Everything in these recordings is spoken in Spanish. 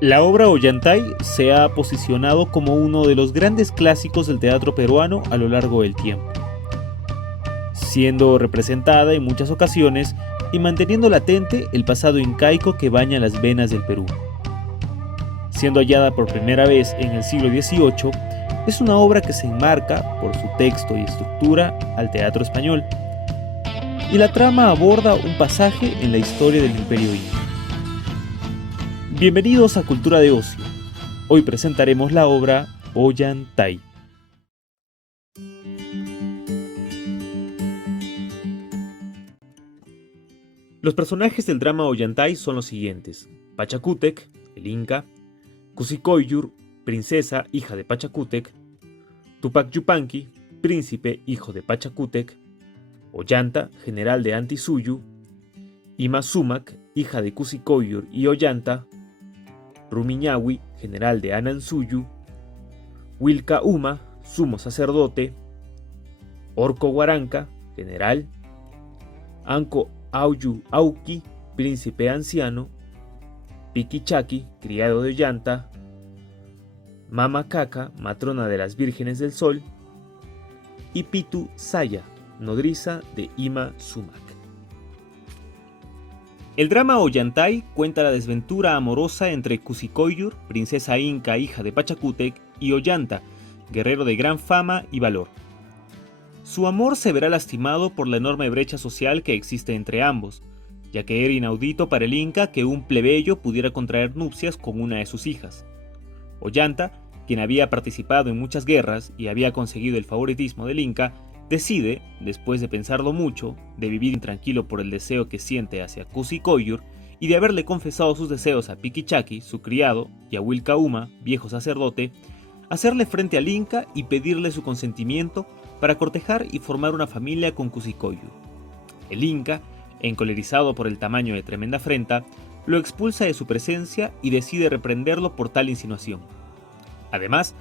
La obra Ollantay se ha posicionado como uno de los grandes clásicos del teatro peruano a lo largo del tiempo, siendo representada en muchas ocasiones y manteniendo latente el pasado incaico que baña las venas del Perú. Siendo hallada por primera vez en el siglo XVIII, es una obra que se enmarca, por su texto y estructura, al teatro español, y la trama aborda un pasaje en la historia del Imperio Inca. Bienvenidos a Cultura de Ocio. Hoy presentaremos la obra Ollantay. Los personajes del drama Ollantay son los siguientes: Pachacútec, el Inca; Cusicoyur, princesa, hija de Pachacútec; Tupac Yupanqui, príncipe, hijo de Pachacútec; Ollanta, general de Antisuyu; Ima Sumac, hija de Cusicoyur y Ollanta; Rumiñahui, general de Anansuyu; Wilca Uma, sumo sacerdote; Orco Guaranca, general; Anco Auyu Auqui, príncipe anciano; Piquichaqui, criado de Ollanta; Mama Caca, matrona de las vírgenes del sol; y Pitu Saya, nodriza de Ima Sumac. El drama Ollantay cuenta la desventura amorosa entre Cusicoyur, princesa inca hija de Pachacútec, y Ollanta, guerrero de gran fama y valor. Su amor se verá lastimado por la enorme brecha social que existe entre ambos, ya que era inaudito para el Inca que un plebeyo pudiera contraer nupcias con una de sus hijas. Ollanta, quien había participado en muchas guerras y había conseguido el favoritismo del Inca, decide, después de pensarlo mucho, de vivir intranquilo por el deseo que siente hacia Cusicoyur y de haberle confesado sus deseos a Piquichaqui, su criado, y a Wilca Uma, viejo sacerdote, hacerle frente al Inca y pedirle su consentimiento para cortejar y formar una familia con Cusicoyur. El Inca, encolerizado por el tamaño de tremenda afrenta, lo expulsa de su presencia y decide reprenderlo por tal insinuación. Además,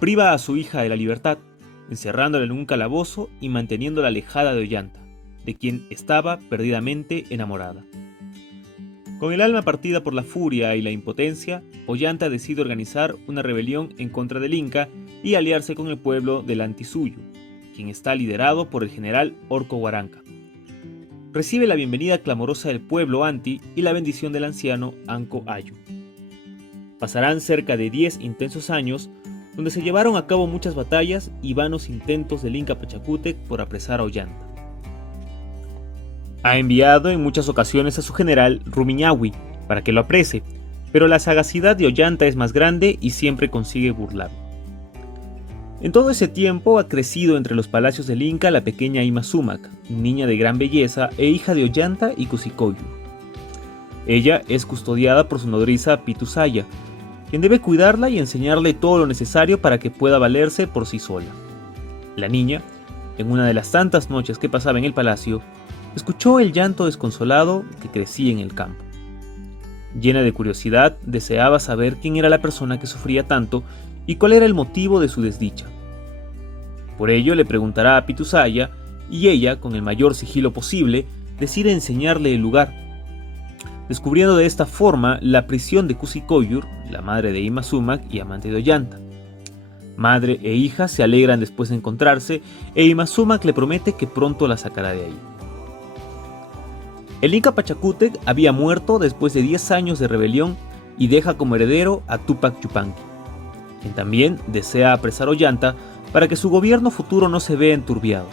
priva a su hija de la libertad, encerrándola en un calabozo y manteniéndola alejada de Ollanta, de quien estaba perdidamente enamorada. Con el alma partida por la furia y la impotencia, Ollanta decide organizar una rebelión en contra del Inca y aliarse con el pueblo del Antisuyu, quien está liderado por el general Orco Guaranca. Recibe la bienvenida clamorosa del pueblo Anti y la bendición del anciano Anco Ayu. Pasarán cerca de 10 intensos años, donde se llevaron a cabo muchas batallas y vanos intentos del Inca Pachacútec por apresar a Ollanta. Ha enviado en muchas ocasiones a su general Rumiñahui para que lo aprese, pero la sagacidad de Ollanta es más grande y siempre consigue burlarlo. En todo ese tiempo ha crecido entre los palacios del Inca la pequeña Ima Sumac, niña de gran belleza e hija de Ollanta y Cusicoyur. Ella es custodiada por su nodriza Pitu Saya, quien debe cuidarla y enseñarle todo lo necesario para que pueda valerse por sí sola. La niña, en una de las tantas noches que pasaba en el palacio, escuchó el llanto desconsolado que crecía en el campo. Llena de curiosidad, deseaba saber quién era la persona que sufría tanto y cuál era el motivo de su desdicha. Por ello le preguntará a Pitu Saya y ella, con el mayor sigilo posible, decide enseñarle el lugar, descubriendo de esta forma la prisión de Cusicoyur, la madre de Ima Sumac y amante de Ollanta. Madre e hija se alegran después de encontrarse e Ima Sumac le promete que pronto la sacará de ahí. El Inca Pachacútec había muerto después de 10 años de rebelión y deja como heredero a Tupac Yupanqui, quien también desea apresar a Ollanta para que su gobierno futuro no se vea enturbiado.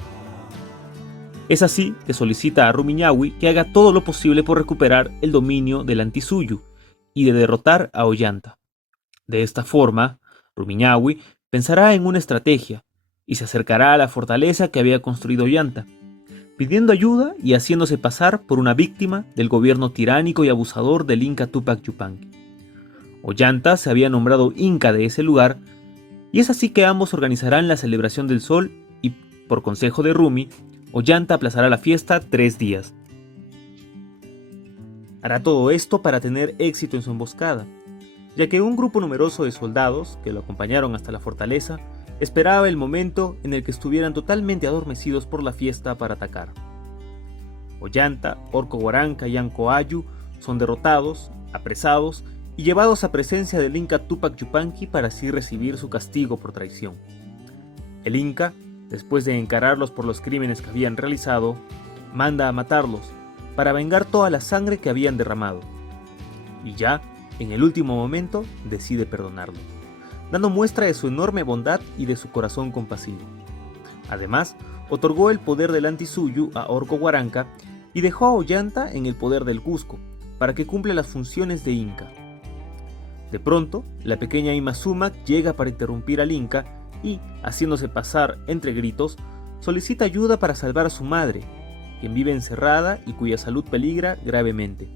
Es así que solicita a Rumiñahui que haga todo lo posible por recuperar el dominio del Antisuyu y de derrotar a Ollanta. De esta forma, Rumiñahui pensará en una estrategia y se acercará a la fortaleza que había construido Ollanta, pidiendo ayuda y haciéndose pasar por una víctima del gobierno tiránico y abusador del Inca Tupac Yupanqui. Ollanta se había nombrado Inca de ese lugar, y es así que ambos organizarán la celebración del sol y, por consejo de Rumi, Ollanta aplazará la fiesta 3 días. Hará todo esto para tener éxito en su emboscada, ya que un grupo numeroso de soldados, que lo acompañaron hasta la fortaleza, esperaba el momento en el que estuvieran totalmente adormecidos por la fiesta para atacar. Ollanta, Orco Guaranca y Anco Ayu son derrotados, apresados y llevados a presencia del Inca Túpac Yupanqui para así recibir su castigo por traición. El Inca, después de encararlos por los crímenes que habían realizado, manda a matarlos para vengar toda la sangre que habían derramado. Y ya, en el último momento, decide perdonarlo, dando muestra de su enorme bondad y de su corazón compasivo. Además, otorgó el poder del Antisuyu a Orco Huaranca y dejó a Ollanta en el poder del Cusco, para que cumpla las funciones de Inca. De pronto, la pequeña Ima Sumac llega para interrumpir al Inca y, haciéndose pasar entre gritos, solicita ayuda para salvar a su madre, quien vive encerrada y cuya salud peligra gravemente.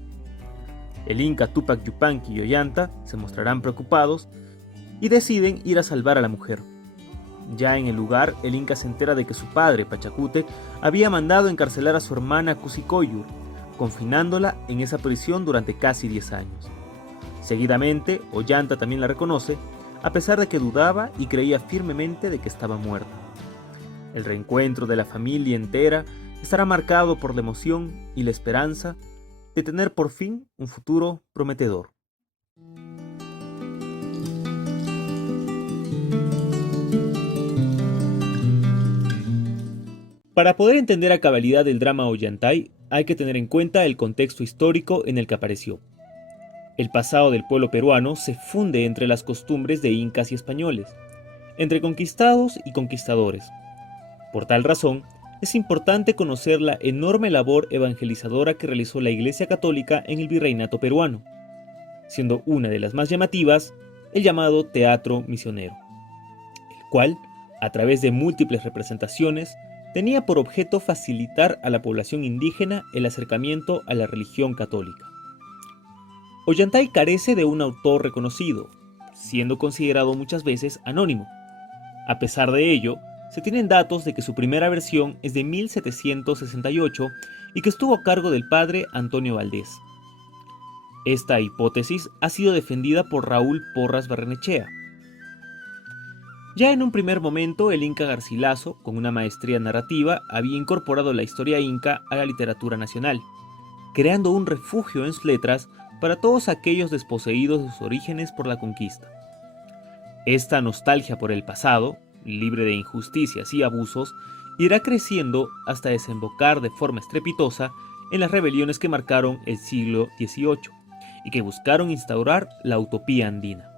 El Inca Túpac Yupanqui y Ollanta se mostrarán preocupados y deciden ir a salvar a la mujer. Ya en el lugar, el Inca se entera de que su padre, Pachacútec, había mandado encarcelar a su hermana Cusicoyur, confinándola en esa prisión durante casi 10 años. Seguidamente, Ollanta también la reconoce, a pesar de que dudaba y creía firmemente de que estaba muerta. El reencuentro de la familia entera estará marcado por la emoción y la esperanza de tener por fin un futuro prometedor. Para poder entender a cabalidad el drama Ollantay, hay que tener en cuenta el contexto histórico en el que apareció. El pasado del pueblo peruano se funde entre las costumbres de incas y españoles, entre conquistados y conquistadores. Por tal razón, es importante conocer la enorme labor evangelizadora que realizó la Iglesia Católica en el virreinato peruano, siendo una de las más llamativas el llamado teatro misionero, el cual, a través de múltiples representaciones, tenía por objeto facilitar a la población indígena el acercamiento a la religión católica. Ollantay carece de un autor reconocido, siendo considerado muchas veces anónimo. A pesar de ello, se tienen datos de que su primera versión es de 1768 y que estuvo a cargo del padre Antonio Valdés. Esta hipótesis ha sido defendida por Raúl Porras Barrenechea. Ya en un primer momento, el Inca Garcilaso, con una maestría narrativa, había incorporado la historia inca a la literatura nacional, creando un refugio en sus letras para todos aquellos desposeídos de sus orígenes por la conquista. Esta nostalgia por el pasado, libre de injusticias y abusos, irá creciendo hasta desembocar de forma estrepitosa en las rebeliones que marcaron el siglo XVIII y que buscaron instaurar la utopía andina,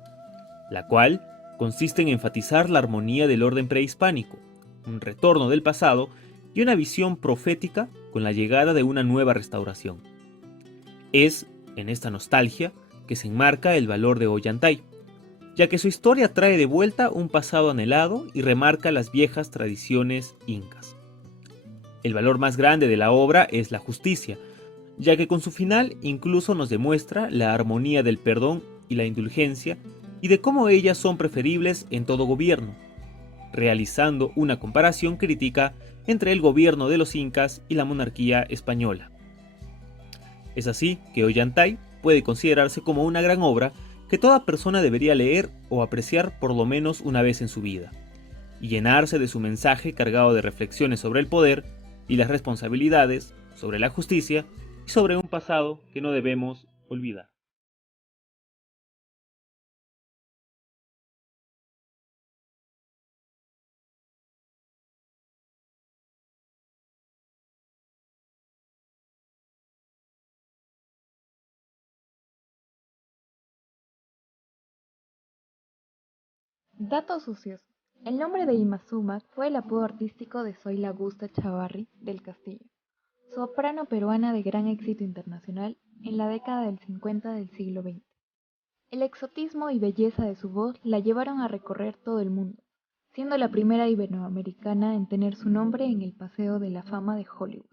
la cual consiste en enfatizar la armonía del orden prehispánico, un retorno del pasado y una visión profética con la llegada de una nueva restauración. Es en esta nostalgia que se enmarca el valor de Ollantay, ya que su historia trae de vuelta un pasado anhelado y remarca las viejas tradiciones incas. El valor más grande de la obra es la justicia, ya que con su final incluso nos demuestra la armonía del perdón y la indulgencia y de cómo ellas son preferibles en todo gobierno, realizando una comparación crítica entre el gobierno de los incas y la monarquía española. Es así que Ollantay puede considerarse como una gran obra que toda persona debería leer o apreciar por lo menos una vez en su vida, y llenarse de su mensaje cargado de reflexiones sobre el poder y las responsabilidades, sobre la justicia y sobre un pasado que no debemos olvidar. Datos sucios. El nombre de Imazuma fue el apodo artístico de Zoila Augusta Chavarri del Castillo, soprano peruana de gran éxito internacional en la década del 50 del siglo XX. El exotismo y belleza de su voz la llevaron a recorrer todo el mundo, siendo la primera iberoamericana en tener su nombre en el Paseo de la Fama de Hollywood.